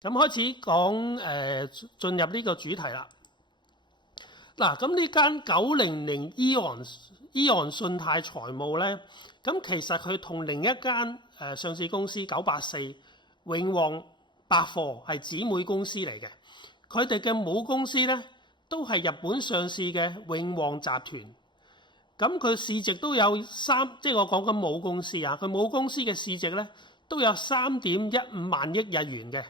咁開始講進入呢個主題啦。嗱，咁呢間900 Eon 信貸財務咧，咁其實佢同另一間上市公司984永旺百貨係姊妹公司嚟嘅。佢哋嘅母公司咧都係日本上市嘅永旺集團。咁佢市值都有即係我講緊母公司啊，佢母公司嘅市值咧都有3.15萬億日元嘅。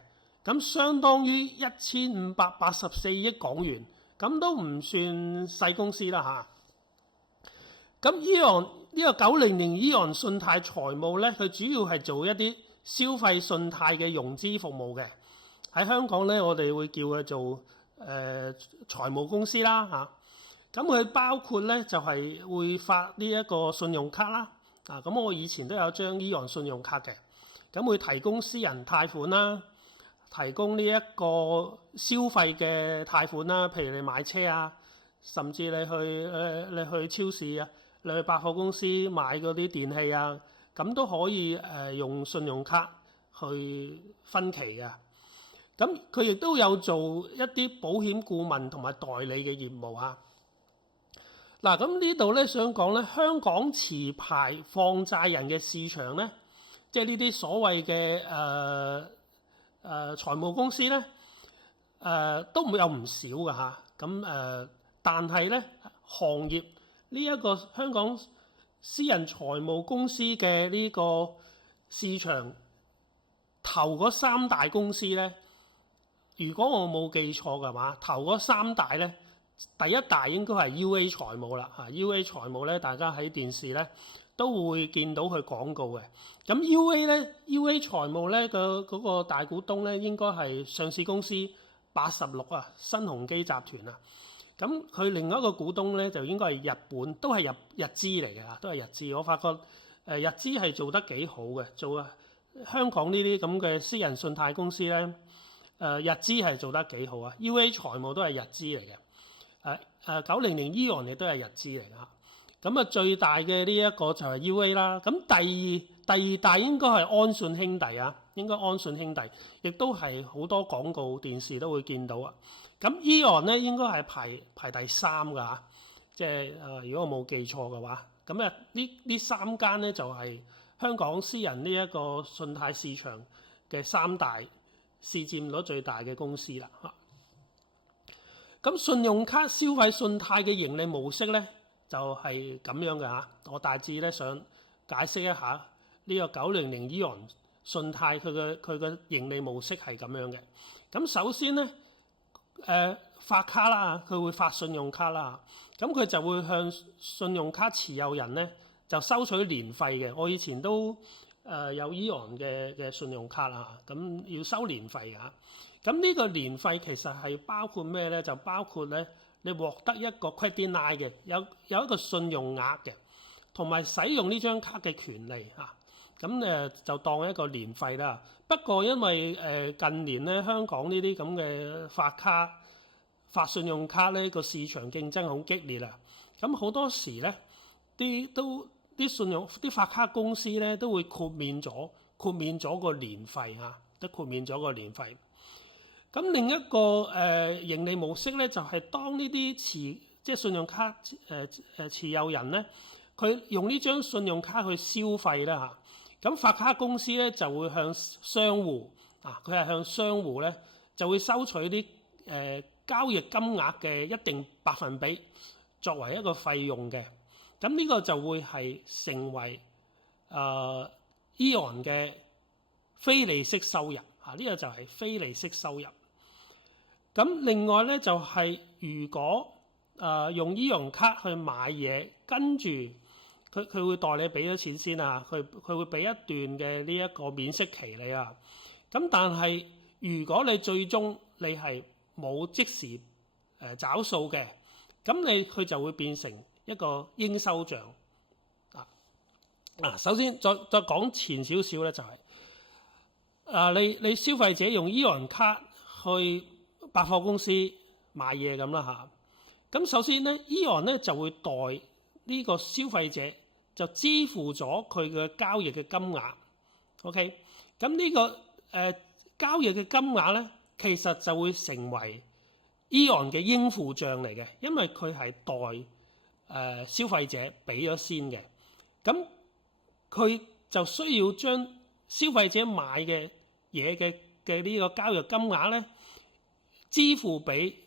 咁相當於1584億港元，咁都唔算細公司啦嚇。咁 Eon 呢個900 Eon 信貸財務咧，佢主要係做一啲消費信貸嘅融資服務嘅。喺香港咧，我哋會叫佢做財務公司啦嚇。咁佢包括咧就係會發呢一個信用卡啦。咁我以前都有張 Eon 信用卡嘅。咁會提供私人貸款啦。提供呢一個消費嘅貸款啦，譬如你買車啊，甚至你去超市啊，你去百貨公司買嗰啲電器啊，咁都可以用信用卡去分期嘅。咁佢亦都有做一啲保險顧問同埋代理嘅業務啊。嗱，咁呢度咧想講咧，香港持牌放債人嘅市場咧，即係呢啲所謂嘅財務公司咧，都有唔少㗎嚇。咁但係咧，行業呢一個香港私人財務公司嘅呢個市場頭嗰3大公司咧，如果我冇記錯嘅話，頭嗰3大咧，第一大應該係 UA 財務啦嚇。UA 財務咧，大家喺電視咧都會見到佢廣告嘅。咁 UA 財務咧嗰個大股東咧，應該係上市公司86啊，新鴻基集團啊。咁佢另外一個股東咧就應該係日本，都係日資嚟嘅，都係日資。我發覺日資係做得幾好嘅，做香港呢啲咁嘅私人信貸公司咧，日資係做得幾好啊。UA 財務都係日資嚟嘅，900 Eon 亦都係日資嚟嘅嚇。咁最大嘅呢一個就係 UA 啦。咁第二大應該係安信兄弟啊，應該安信兄弟，亦都係好多廣告電視都會見到啊。咁 Eon 咧應該係排第3㗎嚇，即係如果我冇記錯嘅話。咁呢3間咧就係香港私人呢一個信貸市場嘅3大市佔率最大嘅公司啦嚇。咁信用卡消費信貸嘅盈利模式咧，就係咁樣嘅嚇。我大致咧想解釋一下呢個900 Eon 信貸佢嘅盈利模式係咁樣嘅。咁首先咧，發卡啦，佢會發信用卡啦。咁佢就會向信用卡持有人咧就收取年費嘅。我以前都有 Eon 嘅信用卡啦，咁要收年費㗎。咁呢個年費其實係包括咩咧？就包括咧，你獲得一個 credit line 嘅，有一個信用額嘅，同埋使用呢張卡嘅權利嚇。咁就當一個年費啦。不過因為近年咧香港呢啲咁嘅發信用卡咧個市場競爭好激烈啊。咁好多時咧啲發卡公司咧都會豁免咗個年費嚇，都豁免咗個年費。咁另一個盈利模式咧，就係當呢啲即係信用卡持有人咧，佢用呢張信用卡去消費啦嚇。咁發卡公司咧就會向商戶佢係向商戶咧就會收取啲交易金額嘅一定百分比作為一個費用嘅。咁呢個就會係成為Eon 嘅非利息收入嚇。呢個就係非利息收入。咁另外咧就係如果用 Eon 卡去買嘢，跟住佢會代你俾咗錢先啊，佢會俾一段嘅呢一個免息期你啊。咁但係如果你最終你係冇即時找數嘅，咁佢就會變成一個應收帳啊。首先再講前少少咧，就係你消費者用 Eon 卡去百貨公司買嘢咁啦嚇。咁首先咧 Eon 咧就會代呢個消費者就支付咗佢嘅交易嘅金額。OK， 咁呢個交易嘅金額咧，其實就會成為 Eon 嘅應付帳嚟嘅，因為佢係代消費者俾咗先嘅，咁佢就需要將消費者買嘅嘢嘅呢個交易金額咧，支付俾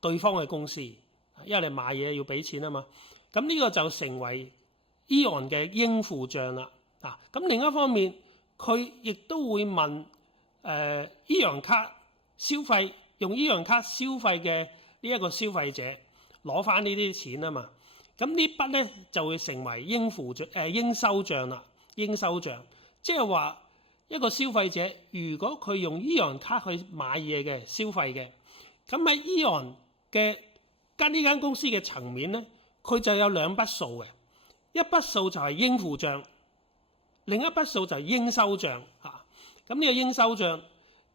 對方嘅公司，因為你買嘢要俾錢啊嘛。咁呢個就成為 Eon 嘅應付帳啦。咁另一方面，佢亦都會問Eon 卡消費用Eon卡消費嘅呢一個消費者攞翻呢啲錢啊嘛。咁呢筆咧就會成為應收帳啦。應收帳即係話一個消費者，如果佢用 Eon 卡去買嘢嘅消費嘅，咁喺 Eon 嘅呢間公司嘅層面咧，佢就有兩筆數嘅，一筆數就係應付帳，另一筆數就係應收帳嚇。咁呢個應收帳，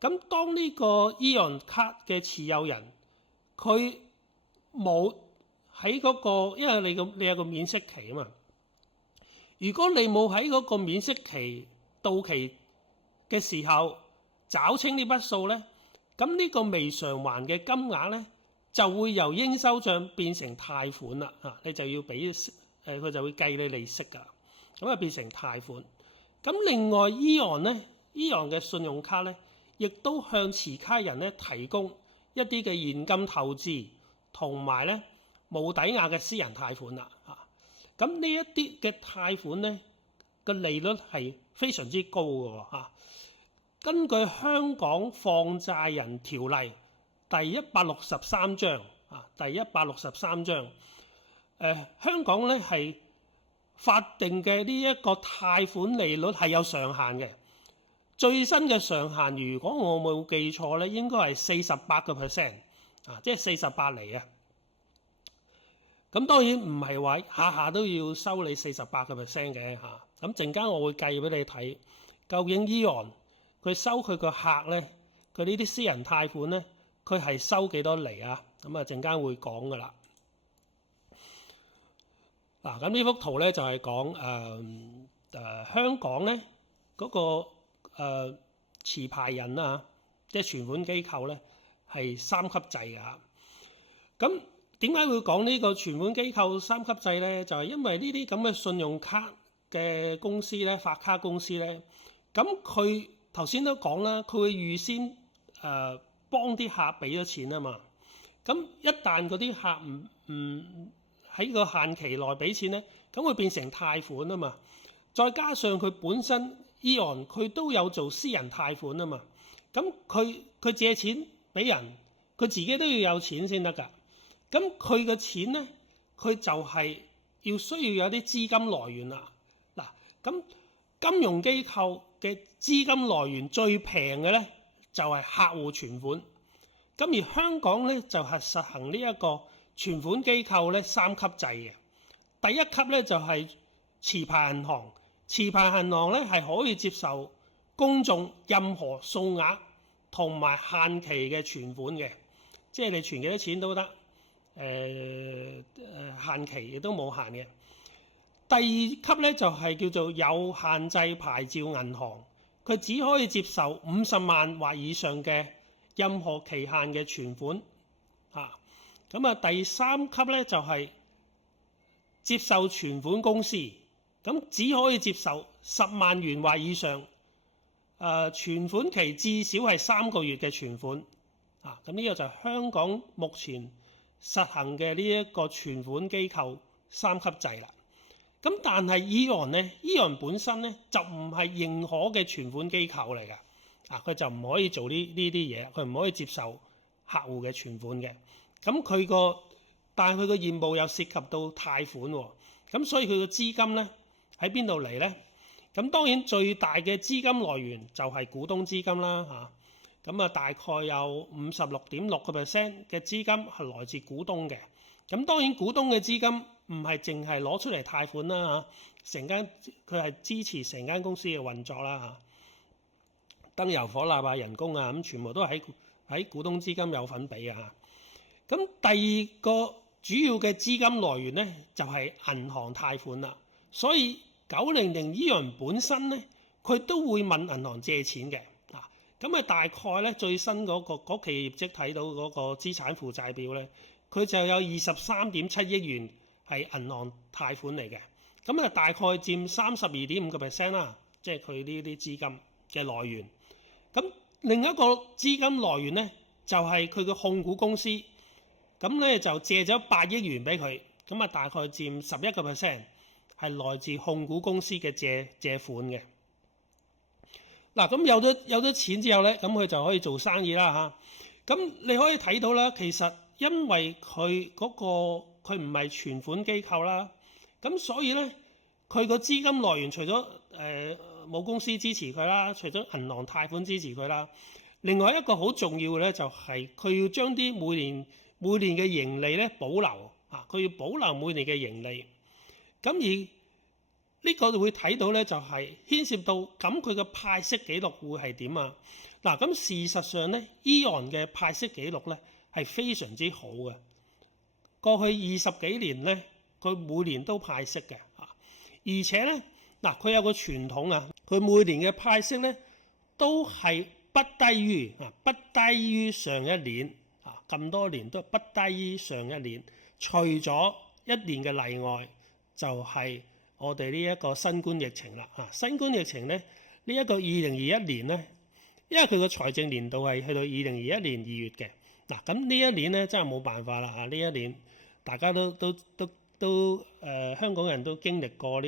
咁當呢個 Eon 卡嘅持有人，佢冇喺嗰個，因為你有個免息期啊嘛。如果你冇喺嗰個免息期到期嘅時候找清呢筆數咧，咁呢個未償還嘅金額咧，就會由應收帳變成貸款啦嚇，你就要俾佢就會計你利息㗎，咁啊變成貸款。咁另外 Eon 嘅信用卡咧，亦都向持卡人咧提供一啲嘅現金透支，同埋咧無抵押嘅私人貸款啦嚇。咁呢一啲嘅貸款咧個利率係非常之高嘅喎。根據香港放債人條例第163章香港咧係法定嘅呢一個貸款利率係有上限嘅。最新嘅上限，如果我冇記錯咧，應該係48%，即係48厘啊。咁當然唔係話下下都要收你48%嘅嚇。咁陣間我會計俾你睇，究竟 Eon 佢收佢個客咧，佢呢啲私人貸款咧，佢係收幾多厘啊？咁啊陣間會講噶啦。咁呢幅圖咧就係講香港咧嗰個持牌人啊，即係存款機構咧係3級制嘅嚇。咁點解會講呢個存款機構3級制咧？就係因為呢啲咁嘅信用卡嘅公司咧，發卡公司咧，咁佢頭先都講啦，佢會預先幫啲客俾咗錢啊嘛。咁一旦嗰啲客唔喺個限期內俾錢咧，咁會變成貸款啊嘛。再加上佢本身 Eon 佢都有做私人貸款啊嘛。咁佢借錢俾人，佢自己都要有錢先得㗎。咁佢嘅錢咧，佢就係需要有啲資金來源啦。咁金融機構嘅資金來源最平嘅咧，就係客戶存款。咁而香港咧就係實行呢一個存款機構咧3級制嘅。第一級咧就係持牌銀行，持牌銀行咧係可以接受公眾任何數額同埋限期嘅存款嘅，即係你存幾多錢都得。限期亦都冇限嘅。第二級咧就係叫做有限制牌照銀行，佢只可以接受50萬或以上嘅任何期限嘅存款。咁啊第三級咧就係接受存款公司，咁只可以接受10萬元或以上，存款期至少係3個月嘅存款。咁呢個就係香港目前實行嘅呢一個存款機構3級制啦。咁但係 Eon 本身咧就唔係認可嘅存款機構嚟㗎，佢就唔可以做呢啲嘢，佢唔可以接受客戶嘅存款嘅。咁但係佢個業務又涉及到貸款喎，咁所以佢個資金咧喺邊度嚟咧？咁當然最大嘅資金來源就係股東資金啦嚇。咁大概有56.6% 嘅資金係來自股東嘅。咁當然股東嘅資金唔係淨係攞出嚟貸款啦嚇，佢係支持成間公司嘅運作啦嚇。燈油火蠟啊、人工啊，咁全部都係喺股東資金有份俾啊。咁第二個主要嘅資金來源咧就係銀行貸款啦。所以900 Eon本身咧，佢都會問銀行借錢嘅。咁啊大概咧最新嗰期業績睇到嗰個資產負債表咧，佢就有23.7億元係銀行貸款嚟嘅，咁啊大概佔32.5%啦，即係佢呢啲資金嘅來源。咁另一個資金來源咧就係佢嘅控股公司，咁咧就借咗8億元俾佢，咁啊大概佔11%，係來自控股公司嘅借款嘅。嗱，咁有咗錢之後咧，咁佢就可以做生意啦嚇。咁你可以睇到啦，其實因為佢唔係存款機構啦，咁所以咧佢個資金來源除咗母公司支持佢啦，除咗銀行貸款支持佢啦，另外一個好重要嘅咧就係佢要將啲每年嘅盈利咧保留啊，佢要保留每年嘅盈利。咁而呢個會睇到咧，就係牽涉到咁佢嘅派息記錄會係點啊？嗱，咁事實上咧，AEON嘅派息記錄咧係非常之好嘅。過去20幾年咧，佢每年都派息嘅啊，而且咧嗱，佢有個傳統啊，佢每年嘅派息咧都係不低於上一年啊，咁多年都不低於上一年，除咗一年嘅例外，就係我哋呢一個新冠疫情啦嚇，新冠疫情咧呢一個2021年咧，因為佢個財政年度係去到2021年2月嘅嗱，咁呢一年咧真係冇辦法啦嚇，呢一年大家都香港人都經歷過呢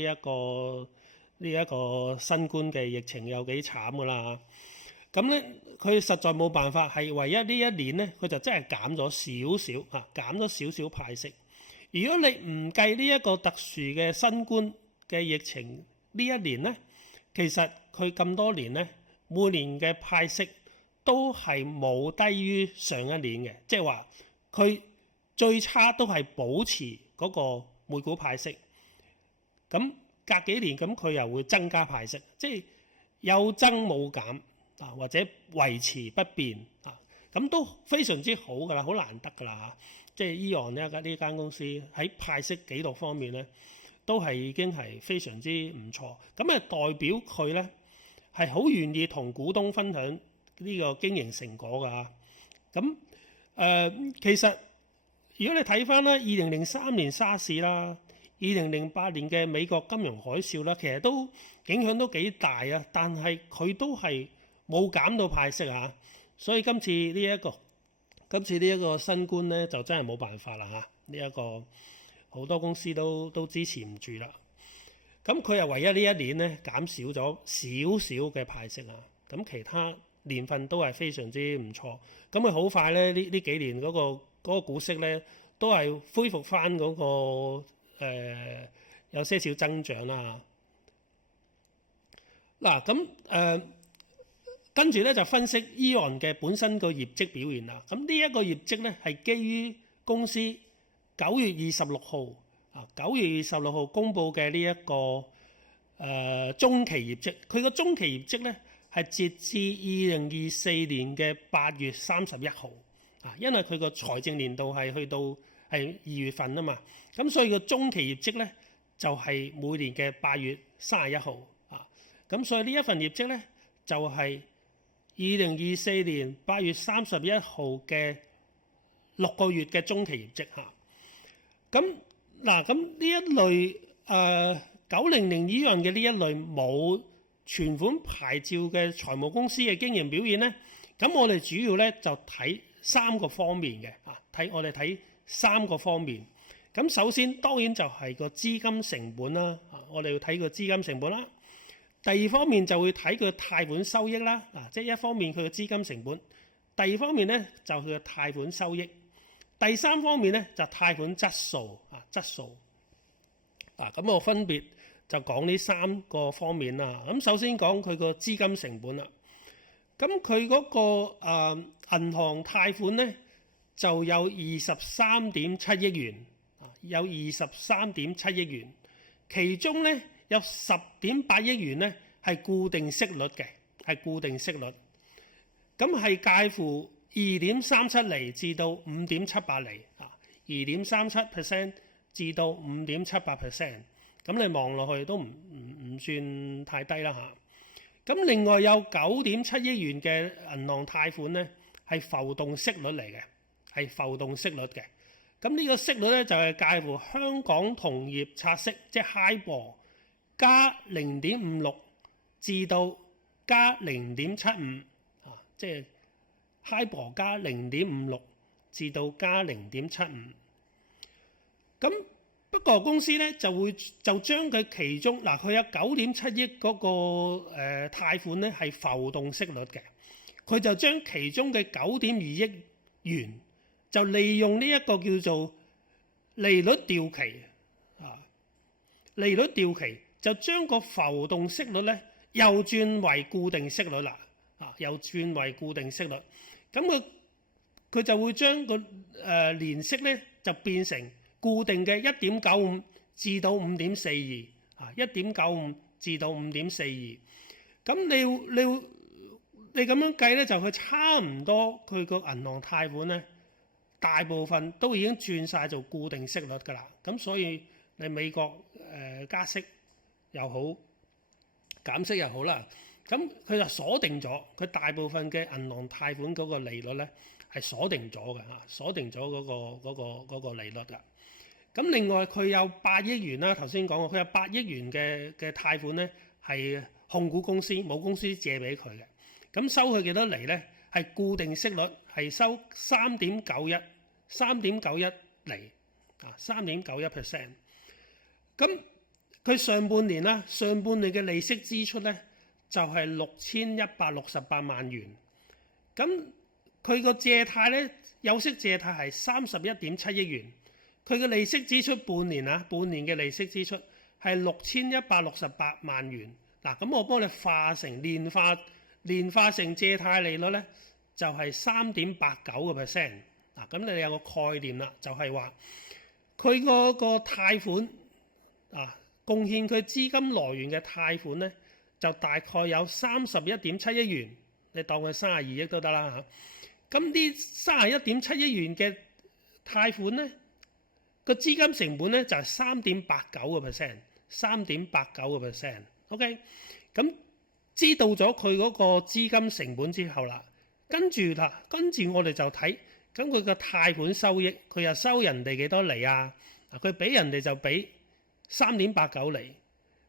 一個新冠嘅疫情有幾慘噶啦嚇，咁咧佢實在冇辦法，係唯一呢一年咧佢就真係減咗少少派息。如果你唔計呢一個特殊嘅新冠嘅疫情呢一年咧，其實佢咁多年咧，每年嘅派息都係冇低於上一年嘅，即係話佢最差都係保持嗰個每股派息。咁隔幾年咁佢又會增加派息，即係有增冇減啊，或者維持不變啊，咁都非常之好㗎啦，好難得㗎啦嚇。即係AEON呢間公司喺派息記錄方面咧，都係已經係非常之唔錯。咁啊代表佢咧係好願意同股東分享呢個經營成果㗎。咁其實如果你睇翻咧，2003年沙士啦，2008年嘅美國金融海嘯啦，其實都影響都幾大啊。但係佢都係冇減到派息啊，所以今次呢一個新冠咧就真係冇辦法啦嚇，呢一個好多公司都支持唔住啦。咁佢又唯一呢一年咧減少咗少少嘅派息啊，咁其他年份都係非常之唔錯。咁佢好快咧呢幾年嗰個股息咧都係恢復翻嗰個有些少增長啦。嗱咁跟住咧就分析AEON嘅本身個業績表現啦。咁呢一個業績咧係基於公司9月26號公佈嘅呢一個中期業績。佢個中期業績咧係截至2024年嘅8月31號啊，因為佢個財政年度係去到係2月份啊嘛，咁所以個中期業績咧就係每年嘅8月31號啊，咁所以呢一份業績咧就係2024年8月31號嘅6個月嘅中期業績嚇。咁呢一類900 AEON嘅呢一類冇存款牌照嘅財務公司嘅經營表現咧，咁我哋主要咧就睇3個方面嘅嚇，我哋睇3個方面。咁首先當然就係個資金成本啦，我哋要睇個資金成本啦。第二方面就會睇佢貸款收益啦，即係一方面佢嘅資金成本，第二方面咧就佢嘅貸款收益，第三方面咧就貸款質素。咁我分別就講呢3個方面啦。咁首先講佢個資金成本啦。咁佢嗰個銀行貸款咧就有23.7億元，其中咧有10.8億元咧係固定息率嘅，咁係介乎2.37厘至到5.78厘2.37% 至到5.78%，咁你望落去都唔算太低啦嚇。咁另外有9.7億元嘅銀行貸款咧，係浮動息率嚟嘅，係浮動息率嘅。咁呢個息率咧就係介乎香港同業拆息，即係 HIBOR 加0.56至到加0.75啊，即係 HIBOR 加0.56至到加0.75。咁不過公司咧就將佢其中佢有9.7億嗰個貸款咧係浮動息率嘅，佢就將其中嘅9.2億元就利用呢一個叫做利率掉期啊，利率掉期就將個浮動息率咧又轉為固定息率啦，又轉為固定息率，咁佢就會將個年息咧就變成固定嘅1.95至到5.42啊，1.95至到5.42，咁你咁樣計咧就佢差唔多佢個銀行貸款咧大部分都已經轉晒做固定息率㗎啦，咁所以你美國加息又好減息又好啦，咁佢就鎖定咗佢大部分嘅銀行貸款嗰個利率咧係鎖定咗嘅嚇，鎖定咗嗰個利率㗎。咁另外佢有8億元啦，頭先講過佢有8億元嘅貸款咧係控股公司母公司借俾佢嘅，咁收佢幾多厘咧？係固定息率係收3.91厘啊，3.91%。咁佢上半年嘅利息支出咧就係6168萬元。咁佢個借貸咧有息借貸係31.7億元。佢嘅利息支出半年嘅利息支出係6168萬元。嗱，咁我幫你化成年化成借貸利率咧，就係3.89%。嗱，咁你有個概念啦，就係話佢嗰個貸款貢獻佢資金來源嘅貸款咧，就大概有31.7億元，你當佢32億都得啦嚇。咁啲31.7億元嘅貸款咧，個資金成本咧就係3.89%。OK， 咁知道咗佢嗰個資金成本之後啦，跟住我哋就睇，咁佢個貸款收益，佢又收人哋幾多厘啊？佢俾人哋就俾3.89厘，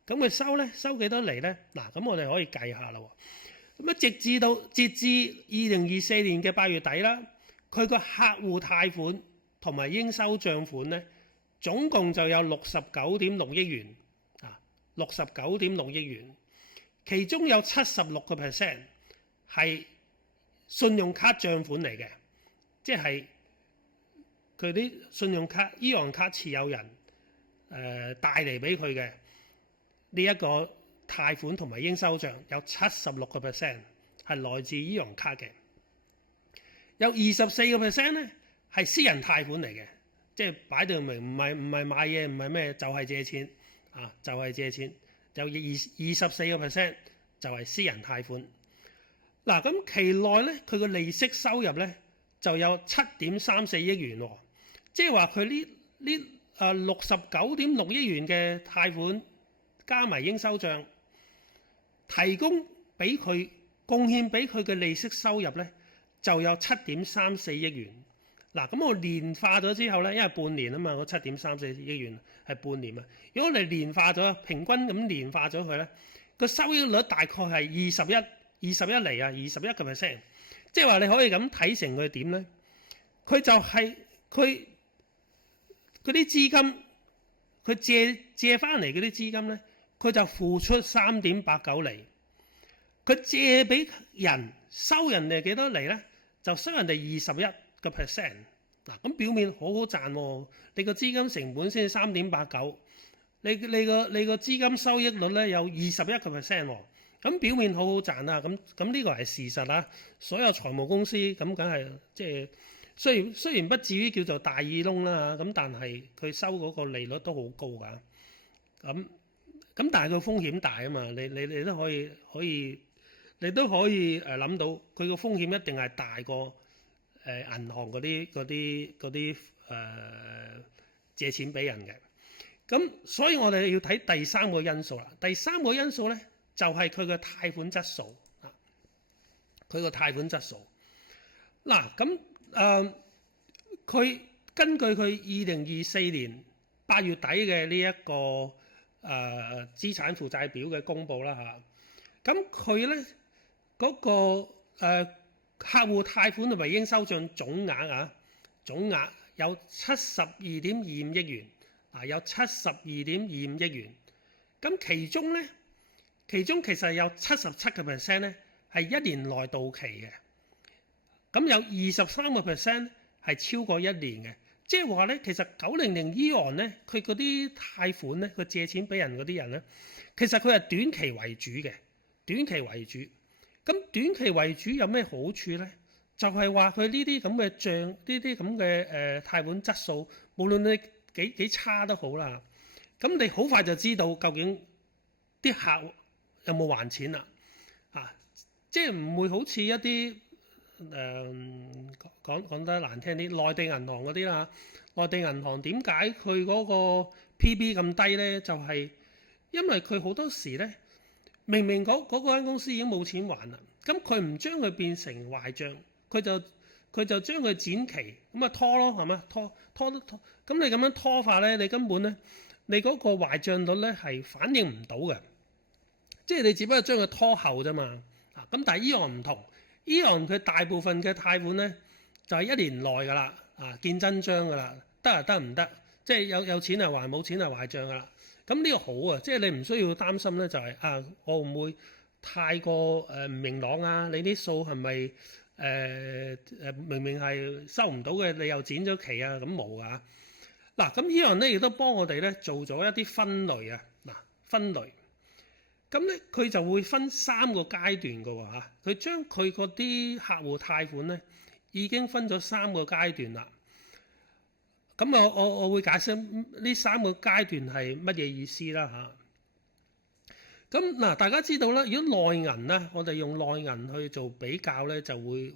咁佢收幾多厘咧？嗱，咁我哋可以計下啦。咁截至2024年嘅8月底啦，佢個客戶貸款同埋應收帳款咧，總共就有69.6億元，69.6億元，其中有76% 係信用卡帳款嚟嘅，即係佢啲信用卡、銀行卡持有人帶嚟俾佢嘅呢一個貸款同埋應收帳，有76% 係來自銀行卡嘅，有24% 咧係私人貸款嚟嘅，即係擺到明唔係買嘢，唔係咩，就係借錢就係借錢，有24% 就係私人貸款。嗱，咁期內咧佢個利息收入咧就有7.34億元喎，即係話佢呢69.6億元嘅貸款加埋應收帳，提供俾佢貢獻俾佢嘅利息收入咧就有7.34億元。嗱，咁我年化咗之後咧，因為半年啊嘛，我7.34億元係半年啊。如果我哋年化咗，平均咁年化咗佢咧，個收益率大概係21厘啊，21%。即係話你可以咁睇成佢點咧？佢就係佢啲資金，佢借翻嚟嗰啲資金咧，佢就付出3.89厘。佢借俾人收人哋幾多厘咧？就收人哋21%。嗱，咁表面好好賺喎，你個資金成本先3.89，你個資金收益率咧有21%喎，咁表面好好賺啊，咁呢個係事實啦。所有財務公司咁梗係即係雖然不至於叫做大耳窿啦，咁但係佢收嗰個利率都好高㗎，咁但係佢風險大啊嘛，你都可以諗到佢個風險一定係大過銀行嗰啲借錢俾人嘅，咁所以我哋要睇第三個因素啦。第三個因素咧就係佢嘅貸款質素啊，佢個貸款質素。嗱咁佢根據佢2024年8月底嘅呢一個資產負債表嘅公佈啦嚇，咁佢咧嗰個客戶貸款同埋應收帳總額啊，總額有72.25億元啊，有72.25億元。咁其中其實有77% 咧係1年內到期嘅，咁有23% 係超過1年嘅。即係話咧，其實900 Eon咧，佢嗰啲貸款咧，佢借錢俾人嗰啲人咧，其實佢係短期為主嘅，短期為主。咁短期為主有咩好處咧？就係話佢呢啲咁嘅帳，呢啲咁嘅貸款質素，無論你幾差都好啦。咁你好快就知道究竟啲客有冇還錢啦，即係唔會好似一啲講得難聽啲，內地銀行嗰啲啦。內地銀行點解佢嗰個 P/B 咁低咧？就係因為佢好多時咧，明明嗰間公司已經冇錢還啦，咁佢唔將佢變成壞帳，佢就將佢展期，咁啊拖咯，係咪？拖，咁你咁樣拖法咧，你根本咧，你嗰個壞帳率咧係反應唔到嘅，即係你只不過將佢拖後啫嘛。咁但係 Eon 唔同，Eon 佢大部分嘅貸款咧就係1年內㗎啦，見真章㗎啦，得唔得？即係有錢係還，冇錢係壞帳㗎啦。咁呢個好啊，即係你唔需要擔心咧，就係我唔會太過唔明朗啊。你啲數係咪明明係收唔到嘅，你又剪咗期啊？咁冇啊。嗱，咁Eon咧亦都幫我哋咧做咗一啲分類啊。分類，咁咧佢就會分3個階段㗎喎嚇。佢將佢嗰啲客戶貸款咧已經分咗3個階段啦。咁我會解釋呢3個階段係乜嘢意思啦嚇。咁嗱，大家知道啦，如果內銀咧，我哋用內銀去做比較咧，就會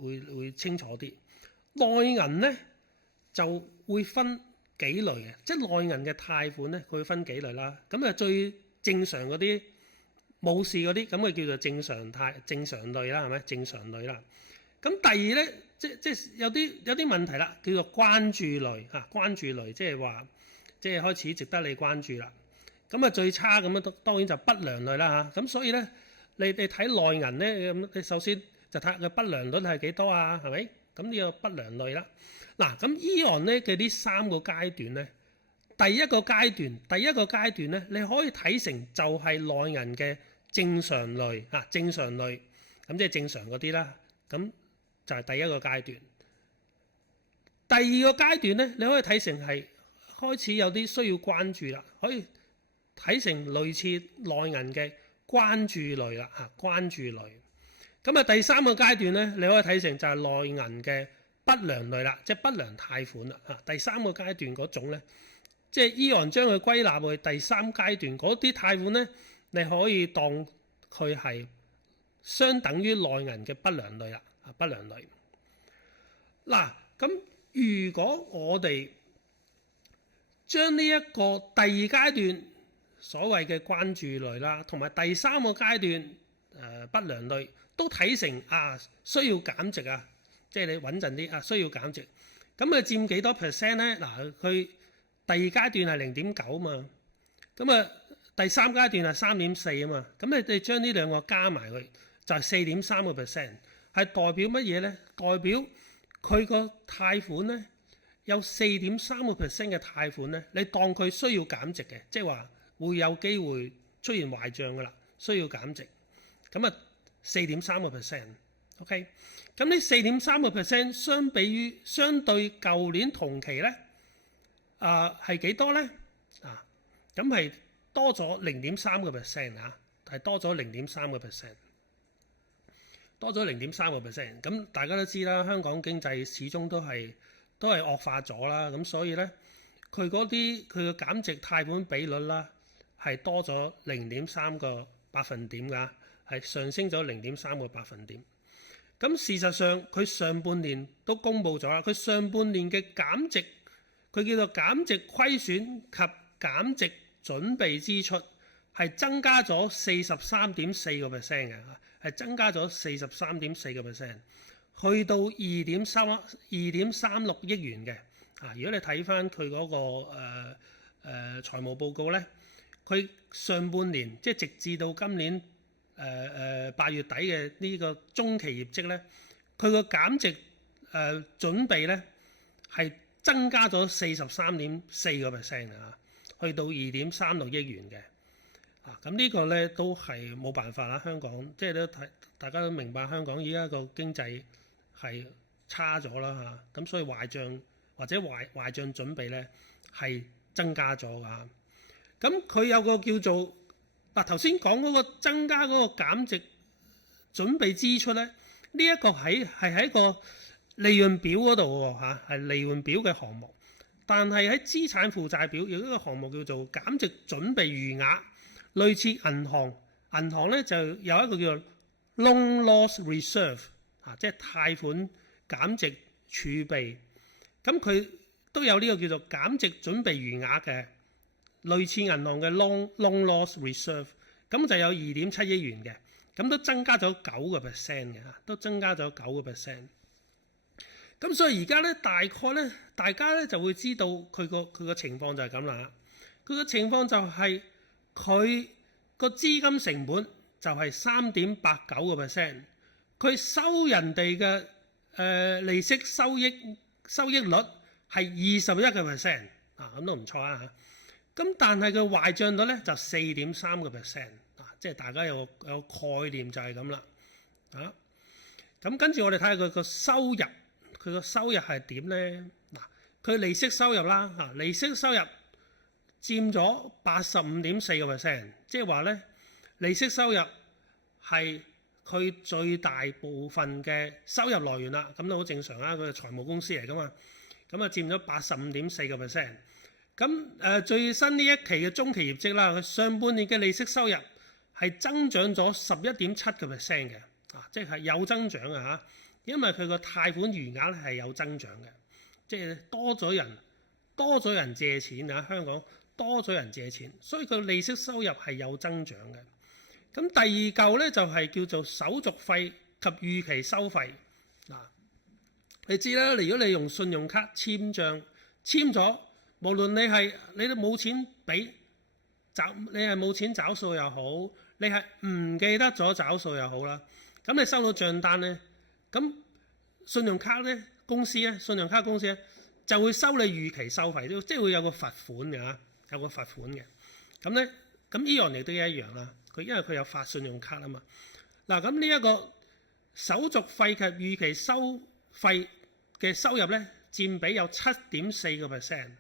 清楚啲。內銀咧就會分幾類嘅，即係內銀嘅貸款咧，佢會分幾類啦。咁啊最正常嗰啲冇事嗰啲，咁佢叫做正常類啦，係咪？正常類啦。咁第二咧，即係有啲問題啦，叫做關注類嚇，關注類即係話，即係開始值得你關注啦。咁啊最差咁樣，當然就不良類啦嚇。咁所以咧，你睇內銀咧，咁你首先就睇佢不良率係幾多啊？係咪？咁呢個不良類啦。嗱，咁 Eon 咧嘅呢3個階段咧，第一個階段咧，你可以睇成就係內銀嘅正常類嚇，正常類，咁即係正常嗰啲啦。咁就係第一個階段。第二個階段咧，你可以睇成係開始有啲需要關注啦，可以睇成類似內銀嘅關注類啦嚇，關注類。咁啊第3個階段咧，你可以睇成就係內銀嘅不良類啦，即係不良貸款啦嚇。第3個階段嗰種咧，即係Eon將佢歸納為第3階段嗰啲貸款咧，你可以當佢係相等於內銀嘅不良類啦，不良類。嗱，咁如果我哋將呢一個第2階段所謂嘅關注類啦，同埋第3個階段不良類都睇成需要減值啊，即係你穩陣啲需要減值。咁啊佔幾多 percent 咧？嗱，佢第2階段係0.9嘛，咁啊第3階段係3.4啊嘛，咁你哋將呢兩個加埋佢就係4.3%，係代表乜嘢咧？代表佢個貸款咧有4.3% 嘅貸款咧，你當佢需要減值嘅，即係話會有機會出現壞帳噶啦，需要減值。咁啊4.3%，OK。咁呢4.3% 相對舊年同期咧，係幾多咧？咁係多咗0.3%嚇，係多咗0.3%，多咗0.3%。咁大家都知啦，香港經濟始終都係惡化咗啦，咁所以咧，佢嘅減值貸款比率啦，係多咗0.3個百分點㗎，係上升咗0.3個百分點。咁事實上佢上半年都公布咗啦，佢上半年嘅減值，佢叫做減值虧損及減值準備支出係增加咗43.4%嘅，係增加咗43.4%，去到2.36億元嘅。如果你睇翻佢嗰個財務報告咧，佢上半年即係直至到今年8月底嘅呢個中期業績咧，佢個減值準備咧係增加咗43.4%啊，去到2.36億元嘅。咁呢個咧都係冇辦法啦，香港即係都睇大家都明白香港依家個經濟係差咗啦嚇，咁所以壞帳或者壞帳準備咧係增加咗㗎。咁佢有個叫做頭先講嗰個增加嗰個減值準備支出咧，呢一個係喺個利潤表嗰度喎嚇，係利潤表嘅項目，但係喺資產負債表有一個項目叫做減值準備餘額。類似銀行咧就有一個叫做 loan loss reserve 即係貸款減值儲備，咁佢都有呢個叫做減值準備餘額嘅，類似銀行嘅 loan loss reserve， 咁就有2.7億元嘅，咁都增加咗9%嘅，都增加咗9%。咁所以而家咧大概咧大家咧就會知道佢個情況就係咁啦。佢個情況就係佢個資金成本就係3.89%，佢收人哋嘅利息收益率係21%，咁都唔錯啊。咁但係佢壞帳率咧就4.3%，即係大家有概念就係咁啦。咁跟住我哋睇下佢個收入，佢個收入係點咧？佢利息收入啦，利息收入佔咗85.4%，即係話咧利息收入係佢最大部分嘅收入來源啦，咁都好正常啦，佢係財務公司嚟噶嘛，咁啊佔咗85.4%。咁最新呢一期嘅中期業績啦，佢上半年嘅利息收入係增長咗11.7% 嘅，即係有增長嘅嚇，因為佢個貸款餘額係有增長嘅，即係多咗人借錢啊，香港多咗人借錢，所以佢利息收入係有增長嘅。咁第二嚿咧就係叫做手續費及預期收費。你知啦，如果你用信用卡簽帳簽咗，無論你都冇錢俾你係冇錢找數又好，你係唔記得咗找數又好啦，咁你收到帳單咧，咁信用卡公司咧就會收你預期收費，即係會有個罰款嘅嚇，有個罰款嘅。咁咧，咁Eon亦都一樣啦。因為佢有發信用卡啊嘛。咁呢一個手續費及預期收費嘅收入咧，佔比有7.4%。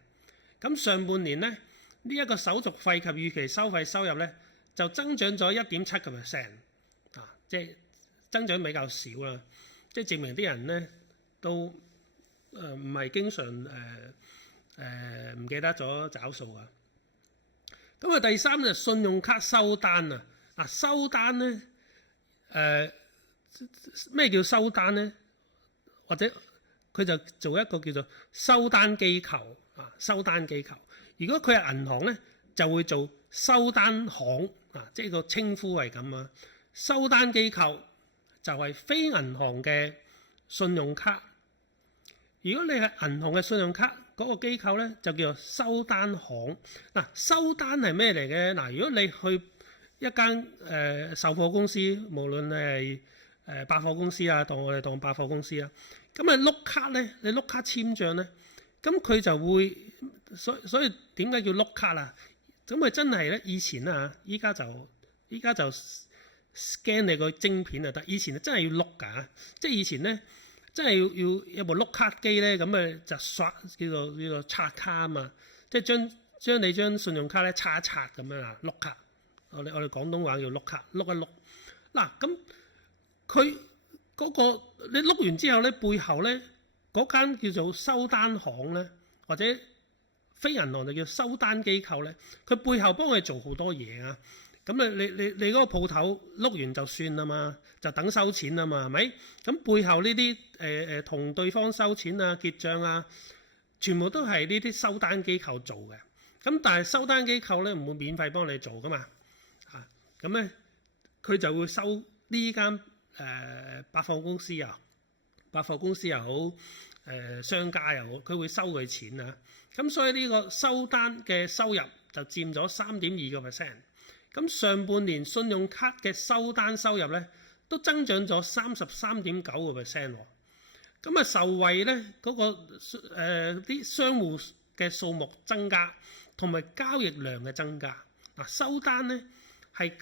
咁上半年咧，呢一個手續費及預期收費收入咧，就增長咗1.7%。即係增長比較少啦。即係證明啲人咧都唔係經常唔記得咗找數㗎。咁啊，第三就信用卡收單啊！收單咧，咩叫收單咧？或者佢就做一個叫做收單機構啊，收單機構。如果佢係銀行咧，就會做收單行啊，即係個稱呼係咁啊。收單機構就係非銀行嘅信用卡。如果你係銀行嘅信用卡嗰個機構咧，就叫做收單行。收單係咩嚟嘅？如果你去一間售貨公司，無論係百貨公司啊，我哋當百貨公司啊，咁你碌卡咧，你碌卡簽帳咧，咁佢就會，所以點解叫碌卡啊？咁佢真係咧，以前啊，依家就 scan 你個晶片就得，以前真係要碌㗎，即係以前咧。真係要有部碌卡機咧，咁就刷叫做刷卡啊嘛，即係將你張信用卡咧刷一刷咁樣啦，碌卡。我哋廣東話叫碌卡，碌一碌。咁佢嗰個你碌完之後咧，背後咧嗰間叫做收單行咧，或者非銀行就叫收單機構咧，佢背後幫佢做好多嘢啊。咁你嗰個鋪頭碌完就算啦嘛，就等收錢啦嘛，係咪？咁背後呢啲同對方收錢啊、結帳啊，全部都係呢啲收單機構做嘅。咁但係收單機構咧唔會免費幫你做噶嘛，咁咧佢就會收呢間百貨公司啊，百貨公司又好，商家又好，佢會收佢錢啊。咁所以呢個收單嘅收入就佔咗3.2%。咁上半年信用卡嘅收單收入咧都增長咗33.9%。咁啊受惠咧嗰個啲商戶嘅數目增加，同埋交易量嘅增加。嗱，收單咧係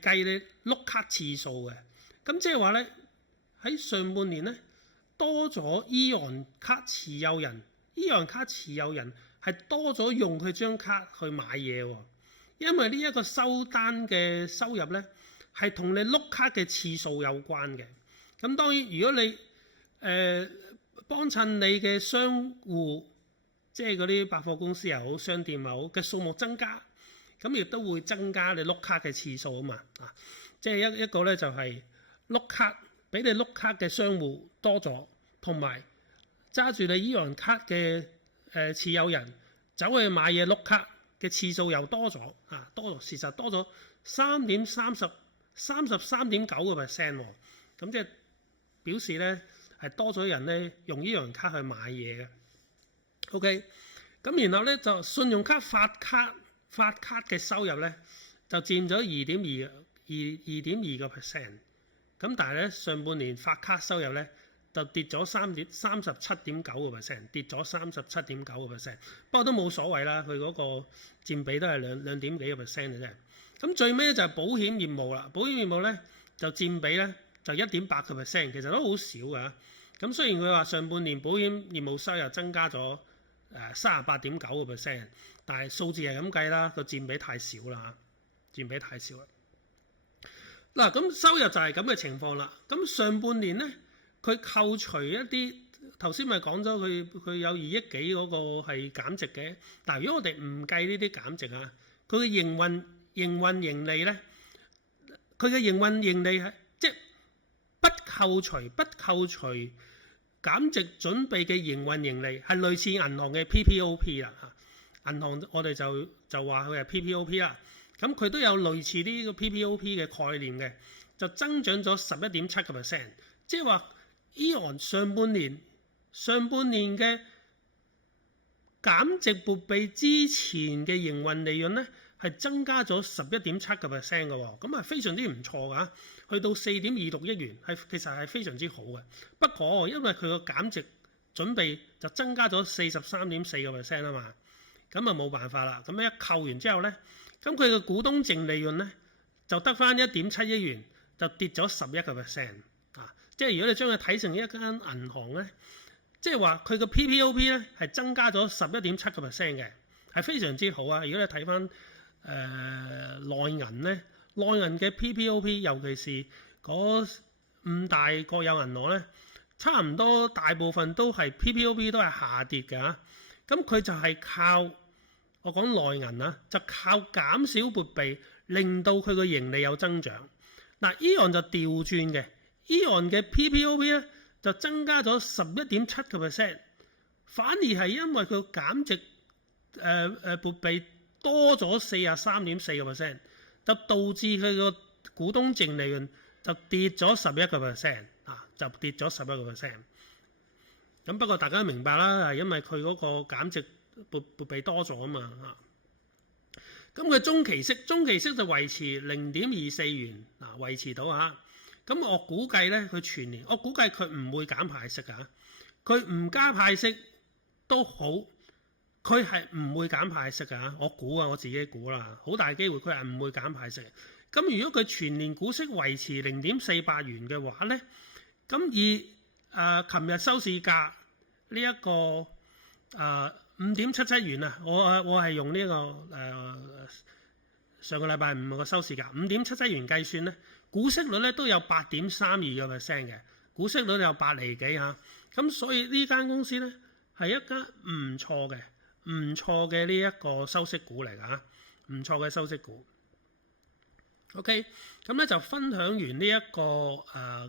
計你碌卡次數嘅。咁即係話咧喺上半年咧多咗 AEON 卡持有人，AEON 卡持有人係多咗用佢張卡去買嘢喎。因為呢一個收單嘅收入咧係同你碌卡嘅次數有關嘅。咁當然如果你幫襯你嘅商戶，即係嗰啲百貨公司又好，商店又好嘅數目增加，咁亦都會增加你碌卡嘅次數啊嘛。即係一個咧就係碌卡，俾你碌卡嘅商戶多咗，同埋揸住你 AEON 卡嘅持有人走去買嘢碌卡嘅次數又多咗多咗，事實多咗33.9%喎。咁即係表示咧係多咗人咧用AEON卡去買嘢嘅。OK， 咁然後咧就信用卡發卡嘅收入咧就佔咗2.2%。咁但係咧上半年發卡收入咧就跌咗37.9%，跌咗37.9%。不過都冇所謂啦，佢嗰個佔比都係兩點幾個 percent 嘅啫。咁最尾就係保險業務啦，保險業務咧就佔比咧就1.8%，其實都好少㗎。咁雖然佢話上半年保險業務收入增加咗38.9%，但係數字係咁計啦，個佔比太少啦，佔比太少啦。嗱，咁收入就係咁嘅情況啦。咁上半年咧，佢扣除一啲頭先咪講咗佢有2億幾嗰個係減值嘅。但係如果我哋唔計呢啲減值啊，佢嘅營運盈利咧，佢嘅營運盈利係即係不扣除減值準備嘅營運盈利係類似銀行嘅 PPOP 啦。銀行我哋就話佢係 PPOP 啦。咁佢都有類似呢個 PPOP 嘅概念嘅，就增長咗11.7%。即係話 AEON 上半年嘅減值撥備之前嘅營運利潤咧係增加咗11.7% 嘅喎，咁係非常之唔錯㗎，去到4.26億元，其實係非常之好嘅。不過因為佢個減值準備就增加咗43.4% 啊嘛，咁啊冇辦法啦。咁一扣完之後咧，咁佢嘅股東淨利潤咧就得返1.7億元，就跌咗11%。即係如果你將佢睇成一間銀行咧，即係話佢嘅 PPOP 咧係增加咗11.7% 嘅，係非常之好啊！如果你睇返內銀咧，內銀嘅 PPOP， 尤其是嗰5大國有銀行咧，差唔多大部分都係 PPOP 都係下跌嘅。咁佢就係靠我講內銀啊，就靠減少撥備，令到佢個盈利有增長。嗱，AEON就調轉嘅，AEON嘅 PPOP 咧就增加咗11.7%，反而係因為佢減值撥備多咗43.4%，就導致佢個股東淨利潤就跌咗11%，就跌咗11%。咁不過大家都明白啦，係因為佢嗰個減值撥備多咗啊嘛。咁佢中期息就維持0.24元，維持到嚇。咁我估計咧，佢全年我估計佢唔會減派息㗎。佢唔加派息都好，佢係唔會減派息㗎。我估啊，我自己估啦，好大機會佢係唔會減派息。咁如果佢全年股息維持0.48元嘅話咧，咁以琴日收市價呢一個5.77元啊，我係用呢個上個禮拜五個收市價5.77元計算咧，股息率咧都有8.32%嘅，股息率有8厘幾嚇。咁所以呢間公司咧係一間唔錯嘅呢一個收息股嚟㗎，唔錯嘅收息股。OK， 咁咧就分享完呢一個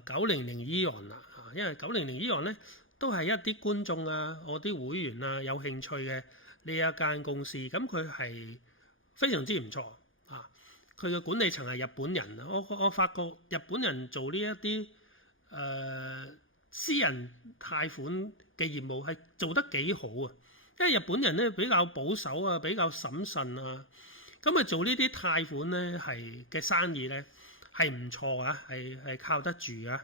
900 AEON 啦，因為900 AEON咧都係一啲觀眾啊，我啲會員啊有興趣嘅呢一間公司，咁佢係非常之唔錯啊。佢嘅管理層係日本人啊。我發覺日本人做呢一啲私人貸款嘅業務係做得幾好啊，因為日本人咧比較保守啊，比較審慎啊，咁啊做呢啲貸款咧係嘅生意咧係唔錯啊，係靠得住啊。